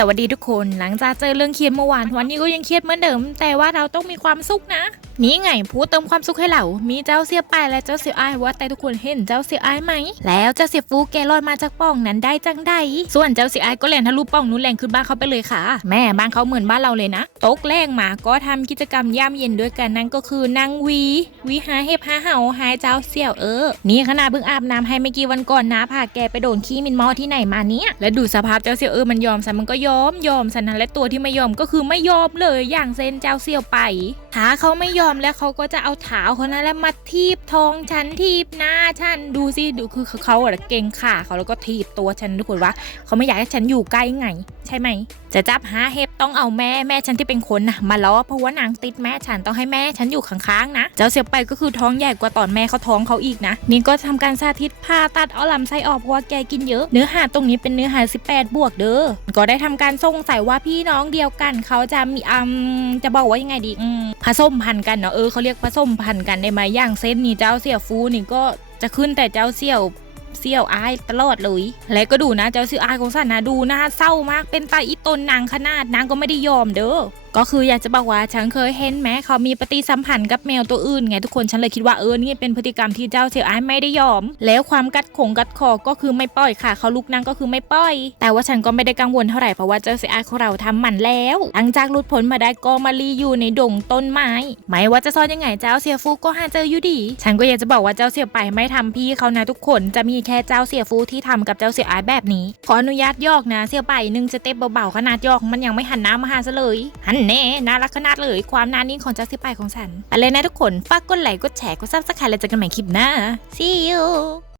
สวัสดีทุกคน หลังจากเจอเรื่องเครียดเมื่อวานวันนี้ก็ยังเครียดเหมือนเดิม แต่ว่าเราต้องมีความสุขนะ นี่ไงพูดเติมความสุขให้เรา มีเจ้าเสียปและเจ้าเสียอว่าแต่ทุกคนเห็นเจ้าเสียอไหม แล้วเจ้าเสียฟูแกลอยมาจากป่องนั้นได้จังใดส่วนเจ้าเสียอก็แลนทะลุป่องนู้นแรงขึ้นบ้านเขาไปเลยค่ะ แม่บ้านเขาเหมือนบ้านเราเลยนะ ตกแรงมาก็ทำกิจกรรมย่ามเย็นด้วยกันนั่นก็คือนั่งวี วีหาเห็บหาเห่าหายเจ้าเสี่ยวเออ นี่ขนาดเพิ่งอาบน้ำให้ไม่กี่วันก่อนนะพาแกไปโดนขี้มินมอที่ไหนมาเนี่ยและดูสภาพเจ้าเสี่ยวเออมันยอมสันมันก็ยอมยอมสันนะและตัวที่ไม่ยอมก็คือไม่ยอมเลยอย่างเซนเจ้าเสี่ยวไปถ้าเขาไม่ยอมแล้วเขาก็จะเอาเท้าเขานั่นแหละมาทีบท้องฉันทีบหน้าฉันดูสิดูคือเขาอะเก่งขาเขาแล้วก็ทีบตัวฉันทุกคนว่าเขาไม่อยากให้ฉันอยู่ใกล้ไง ใช่ไหม จะจับหาเห็บต้องเอาแม่แม่ฉันที่เป็นคนนะมาล้อเพราะว่านางติดแม่ฉันต้องให้แม่ฉันอยู่ข้างๆนะ เจ้าเสียไปก็คือท้องใหญ่กว่าตอนแม่เขาท้องเขาอีกนะ นี่ก็ทำการสาธิตผ่าตัดเอาลำไส้ออกเพราะว่าแกกินเยอะ เนื้อหาตรงนี้เป็นเนื้อหา 18 บวกเด้อ ก็ได้ทำการสงสัยว่าพี่น้องเดียวกัน เขาจะมีอืมจะบอกว่ายังไงดีอืมผสมพันธุ์กันเนาะเออเขาเรียกผสมพันธุ์กันได้ไหมอย่างเส้นนี่เจ้าเสี่ยวฟูนี่ก็จะขึ้นแต่เจ้าเสี่ยวเสี่ยวอายตลอดเลย และก็ดูนะเจ้าเสี่ยวอายของสันนะดูนะเศร้ามากเป็นตาอีตนนางขนาดนางก็ไม่ได้ยอมเด้อก็คืออยากจะบอกว่าฉันเคยเห็นแม้เขามีปฏิสัมพันธ์กับแมวตัวอื่นไงทุกคนฉันเลยคิดว่าเออนี่เป็นพฤติกรรมที่เจ้าเสี่ยวอไม่ได้ยอม แล้วความกัดขงกัดคอก็คือไม่ปล่อยค่ะ เขาลุกนั่งก็คือไม่ปล่อย แต่ว่าฉันก็ไม่ได้กังวลเท่าไหร่เพราะว่าเจ้าเสี่ยวอของเราทำหมันแล้วหลังจากหลุดพ้นมาได้ก็มารีอยู่ในดงต้นไม้ไม่ว่าจะซ่อนยังไงเจ้าเสี่ยฟูก็หาเจออยู่ดี ฉันก็อยากจะบอกว่าเจ้าเสี่ยไปไม่ทำพี่เขานะทุกคนจะมีแค่เจ้าเสี่ยฟูที่ทำกับเจ้าเสี่ยวอแบบนี้ ขออนุญาตยอกนะเสี่ยไปหนึ่งสเต็ปเบาๆขนาดยอกมันยังไม่หันหน้ามาหาซะเลยหันแน่น่ารักขนาดเลย ความน่านิ่งของจ็คสี่ไปของฉันไปเลยนะทุกคน ฝากกดไลค์ กดแชร์ กดซับสไครต์แล้วเจอกันใหม่คลิปหน้า see you